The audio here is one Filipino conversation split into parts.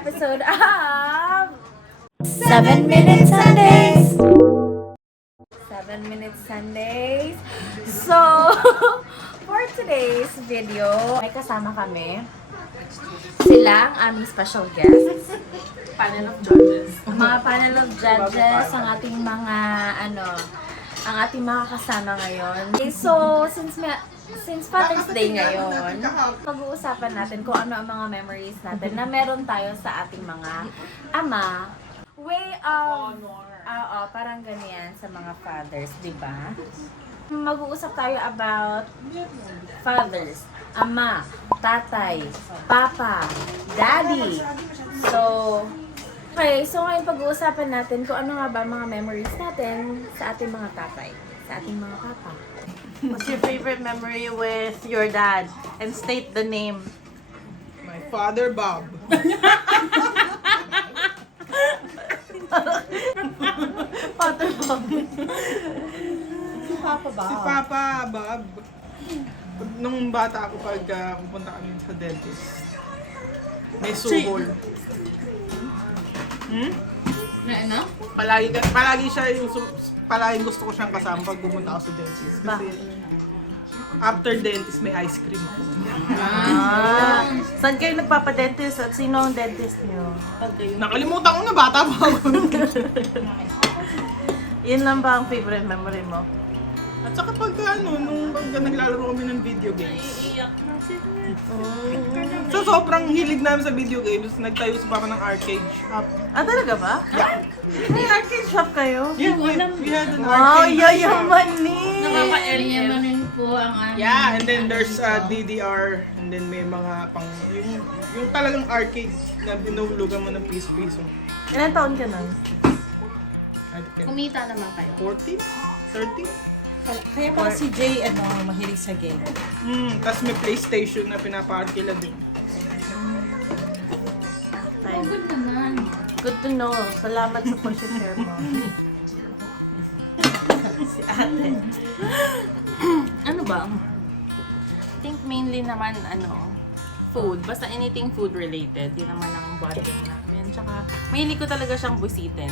episode of 7 Minute Sundays. 7 Minute Sundays. So, for today's video, may kasama kami. Sila ang aming special guests. Panel of judges. Mga panel of judges, ang ating mga, ang ating mga kasama ngayon. Okay, so, since Father's Day ngayon, pag-uusapan natin kung ano ang mga memories natin na meron tayo sa ating mga ama. Way of parang ganyan sa mga fathers, di ba? Mag-uusap tayo about fathers, ama, tatay, papa, daddy. So, okay, so ngayon pag-uusapan natin kung ano nga ba mga memories natin sa ating mga tatay, sa ating mga papa. What's your favorite memory with your dad? And state the name. My father, Bob. Father Bob. Si Papa Bob. Si Papa, Bob. Nung bata ako pag pupunta kami sa dentist, may suhol. Palagi siya palagi gusto ko siyang kasama pag pumunta ako sa dentist. Kasi after dentist, may ice cream ako. Saan kayo nagpapadentist at sino ang dentist niyo? Nakalimutan ko na, bata pa ako. Yun lang ba ang favorite memory mo? At saka nung naglalaro kami ng video games. So sobrang hilig namin sa video games, nagtayo sa Papa ng arcade shop. Ah, talaga ba? Yeah. May arcade shop kayo? Yeah, we had an Wow, arcade shop. yayaman ni! Nakaka-LM po ang Yeah, and then there's DDR, and then may mga pang, yung talagang arcade na binulugan mo ng piso-piso. Ilan taon ka nun? Kumita naman kayo. 14? 13? Kaya pala si Jay, mahilig sa game. Tapos may PlayStation na pinapaarkila din. Time. Good naman. Good to know. Salamat sa pag-share mo. Si ate. Ano ba? I think mainly naman, food. Basta anything food related. Yun naman ang bonding namin. Tsaka, mahilig ko talaga siyang busitin.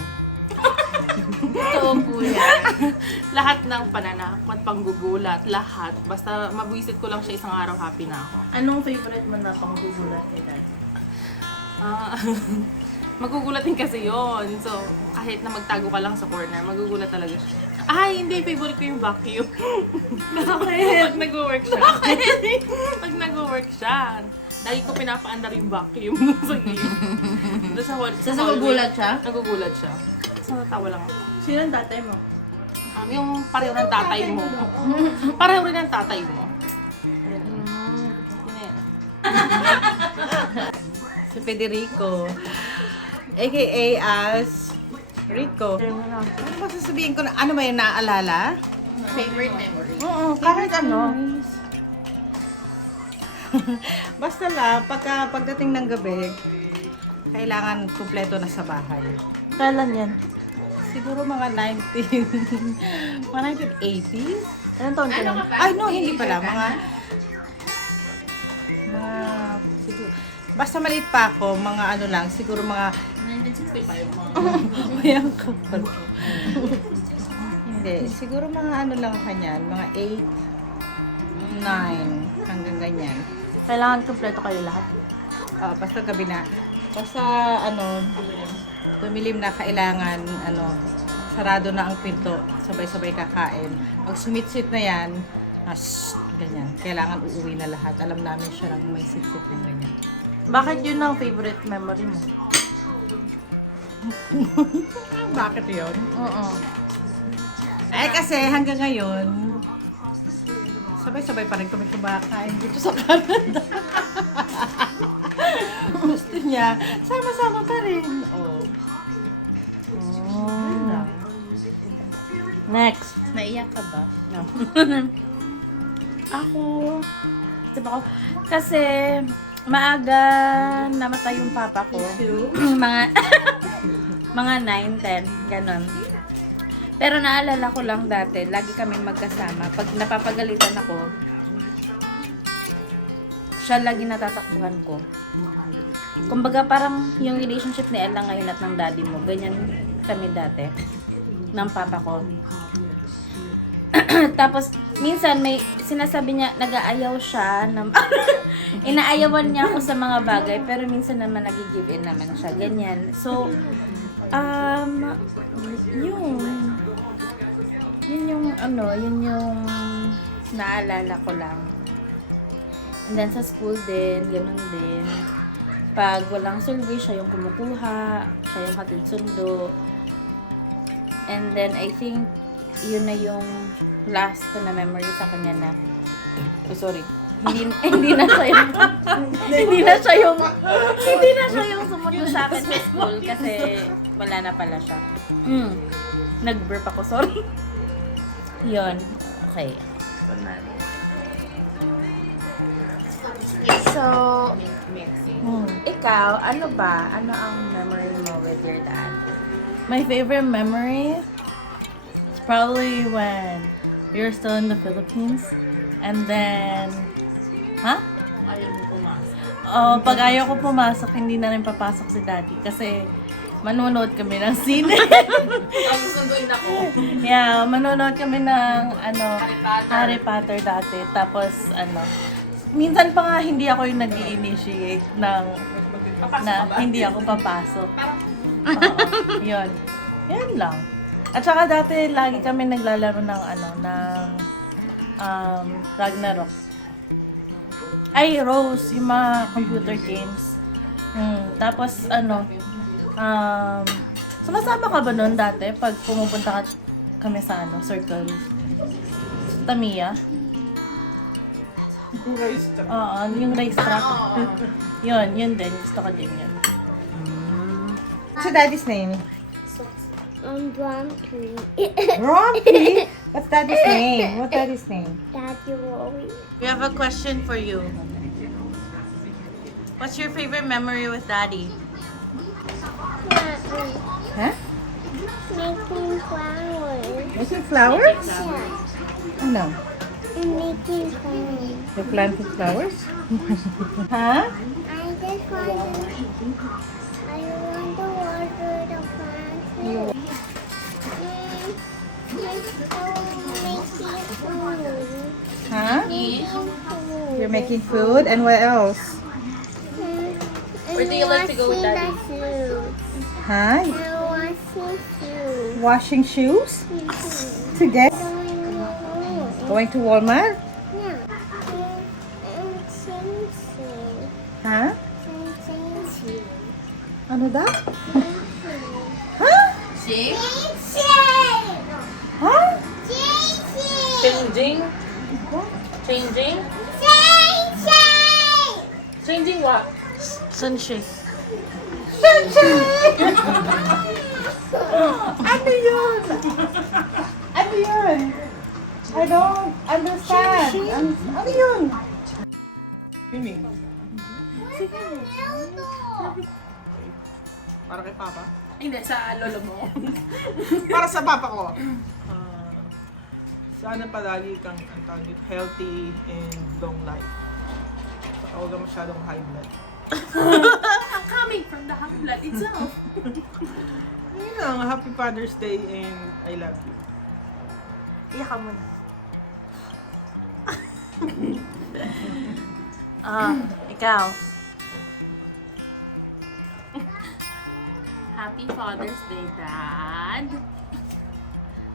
Totoo po yan. Lahat ng pananakot, panggugulat, lahat. Basta mabuisit ko lang siya isang araw, happy na ako. Anong favorite mo na panggugulat kay dad? Magugulat din kasi yon. So, kahit na magtago ka lang sa corner, magugulat talaga siya. Ay, hindi. Favorite ko yung vacuum. Pag nag-work siya. Pag nag-work siya. Lagi ko pinapaandar yung vacuum sa game. So, nagugulat siya? Nagugulat siya. So, natawa lang ako. Sino ang tatay mo? Yung pareho ng tatay mo. Pareho rin ng tatay mo. Sino yan? Si Federico, aka as Rico. Ano ba sasabihin ko na, ano ba yung naaalala? Favorite memory. Oo, kahit ano. Basta lang, pagdating ng gabi, kailangan kumpleto na sa bahay. Kailan yan? Siguro mga 1980s? Ilan taon ka nun? Ay, no, hindi pala. Siguro, basta maliit pa ako, siguro mga 1965 mo. mayang kapal ko. Hindi, siguro mga lang kanyan, mga 8, 9, hanggang ganyan. Kailangan kompleto kayo lahat? Basta gabi na. Basta tumilim na, kailangan, sarado na ang pinto, sabay-sabay kakain. Pag sumitsit na yan, ganyan, kailangan uuwi na lahat. Alam namin siya lang may sit-sit ng ganyan. Bakit yun ang favorite memory mo? Bakit yun? Oo. Kasi hanggang ngayon, sabay-sabay pa rin kami kumakain dito sa Canada. Gusto niya, sama-sama pa rin. Next. Naiyak ka ba? No. Ako, diba ako, kasi maaga namatay yung papa ko. mga 9, 10, ganon. Pero naalala ko lang dati, lagi kaming magkasama. Pag napapagalitan ako, siya lagi natatakbuhan ko. Kumbaga parang yung relationship ni Ella ngayon at ng daddy mo, ganyan kami dati ng papa ko. Tapos minsan may sinasabi niya nag-aayaw siya ng inaayawan niya ako sa mga bagay, pero minsan naman nag-give in naman siya, ganyan. So yun yung naalala ko lang. And then sa school din, ganun din. Pag walang survey, siya yung kumukuha, siya yung hatid sundo. And then I think yun na yung last ko na memory sa kanya na hindi na siya yung sumundo sa akin sa school kasi wala na pala siya. Nag-burp ako, sorry. Yun. Okay. So, ikaw, ano ang memory mo with your dad? My favorite memory is probably when we were still in the Philippines. And then, Ayaw mo pumasok. pag ayaw ko pumasok, hindi na rin papasok si daddy. Kasi manonood kami ng sine. Ang susunduin ako. Yeah, manonood kami ng Harry Potter dati. Tapos minsan pa nga hindi ako yung nag-i-initiate na hindi ako papasok. Oo, yun. Yan lang. At saka dati lagi kami naglalaro ng Ragnarok. Ay, Rose, yung mga computer games. Tapos sumasama ka ba nun dati pag pumupunta kami sa circle? Tamiya? Oo, yung racetrack. Yun din. Gusto ko din yun. What's your daddy's name? Grumpy. Rompy? What's daddy's name? What's daddy's name? Daddy Rory. We have a question for you. What's your favorite memory with daddy? Huh? Making flowers. Making flowers? Yeah. Ano? Making flowers. You planted flowers? Huh? I just want to water the plants. Huh? Making food. You're making food, and what else? Where do you like to go, Daddy? Huh? Washing shoes. Washing shoes? Today? Going to Walmart? Yeah. And changing. Huh? Changing. Ano daw? Huh? Shape? Huh? Changing? Changing? Changing what? Sunshine. Ano yun? Ano yun? I don't understand. Ano yun? Swimming. Para kay Papa? Hindi, sa lolo mo. Para sa Papa ko. Sana palagi kang healthy and long life. Huwag ka masyadong high blood. Coming from the hot blood itself. Yun lang, Happy Father's Day and I love you. Iyak ka muna. Ikaw. Happy Father's Day, Dad.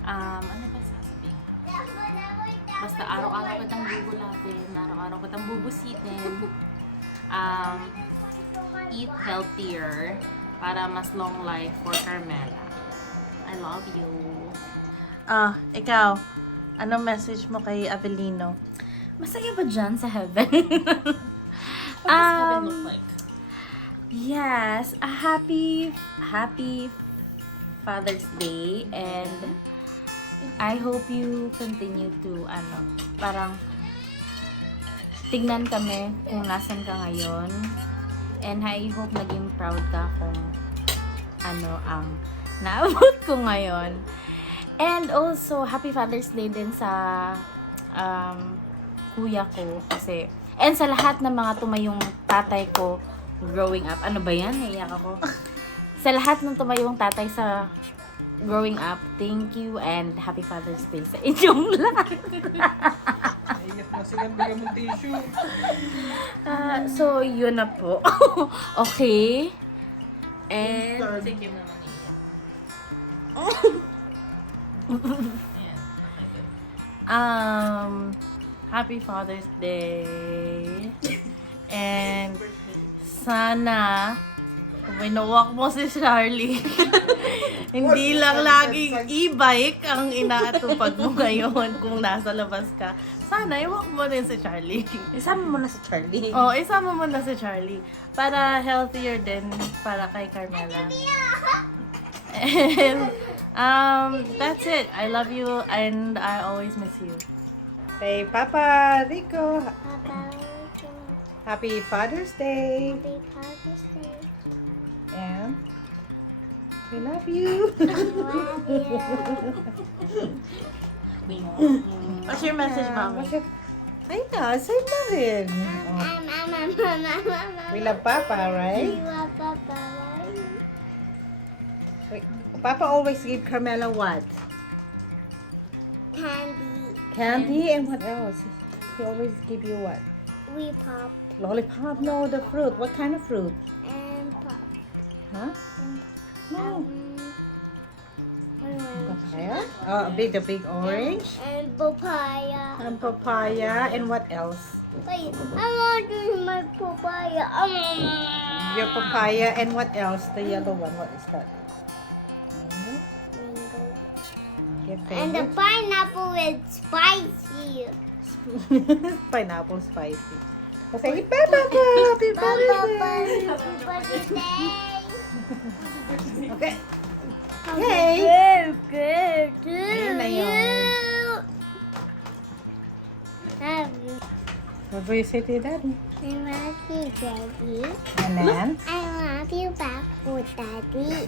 Ano ba sasabihin ko? Basta araw-araw kitang gugulatin, araw-araw kitang bubusitin. Eat healthier para mas long life for Carmela. I love you. Ikaw. Anong message mo kay Avelino? Masaya ba dyan sa heaven? What does heaven look like? Yes, a happy Father's Day, and I hope you continue to parang tignan kami kung nasan ka ngayon, and I hope naging proud ka kung ang naabot ko ngayon. And also, happy Father's Day din sa kuya ko kasi And sa lahat ng mga tumayong tatay ko growing up. Ano ba yan? Naiyak ako. Sa lahat ng tumayong tatay sa growing up, thank you and happy Father's Day sa inyong lahat. Naiyak na sila, bigyan mong tissue. So, yun na po. Okay. And, Sige naman iiyak. Happy Father's Day. And sana winawak mo si Charlie. Hindi lang laging e-bike ang inaatupag mo ngayon kung nasa labas ka. Sana iwak mo din si Charlie. Isama mo na si Charlie. Oh, isama mo na si Charlie. Para healthier din para kay Carmela. And that's it. I love you and I always miss you. Say, Papa Rico, Papa, Happy Father's Day. happy Father's Day. And we love you. Love you. What's your message, Mami? Ay na, say na rin. Oh. We love Papa, right? You are Papa, right? Wait, Papa always give Carmela what? Candy. Candy and what else? He always give you what? We pop Lollipop? No, the fruit. What kind of fruit? and pop. Huh? No. Orange. Papaya? Oh, the big orange. And papaya. And papaya. And what else? Wait, I want to eat my papaya. Your papaya. And what else? The yellow one. What is that? Mango. Your And the favorite? pineapple is spicy. Pineapple spicy. Say, Papa, happy birthday. Happy birthday. Okay. Good, good, Ayun na yun. Happy. What will you say to your daddy? I love you, Daddy. And then? I love you back for Daddy.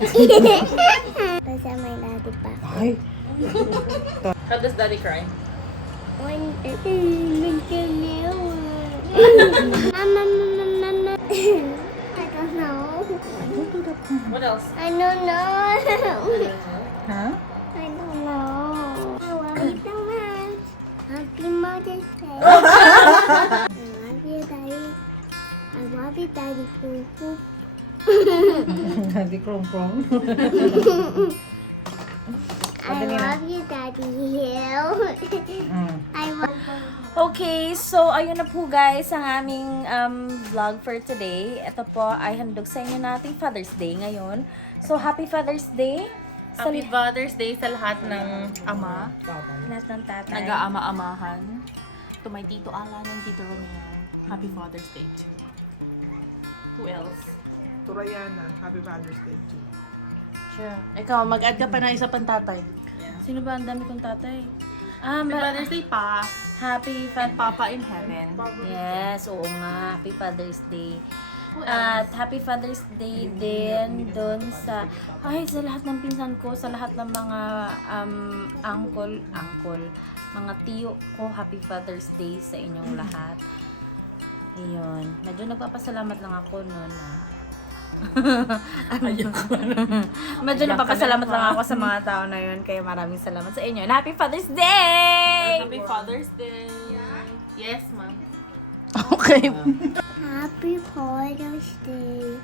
Basta my daddy back. Ay. How does daddy cry? When Mama. I don't know. What else? I don't know. Huh? I don't know. I love you so much. Happy Mother's Day. I love you, Daddy. I love you, Daddy. Poop, poop. Daddy krong krong. I love you, Daddy Hill. I love okay, so ayun na po guys ang aming vlog for today. Ito po ay handog sa inyo nating Father's Day ngayon. So, Happy Father's Day sa Happy Father's Day sa lahat ng ama. lahat ng tatay. Nag-aama-amahan. To my Tito Alan and Tito Romeo. Happy Father's Day. Who else? Turayana, happy Father's Day too. Sure. Ikaw, mag-add ka pa ng isa pang tatay. Sino ba? Ang dami kong tatay. Happy Father's Day pa. Happy And Papa in Heaven. Yes, oo nga. Happy Father's Day. At Happy Father's Day din doon sa lahat ng pinsan ko, sa lahat ng mga uncle, mga tiyo ko. Happy Father's Day sa inyong lahat. Ayun. Medyo nagpapasalamat lang ako noon na medyo napapasalamat lang ako sa mga tao na yun. Kaya maraming salamat sa inyo. And Happy Father's Day! Happy Father's Day. Yes, ma'am. Okay. Happy Father's Day.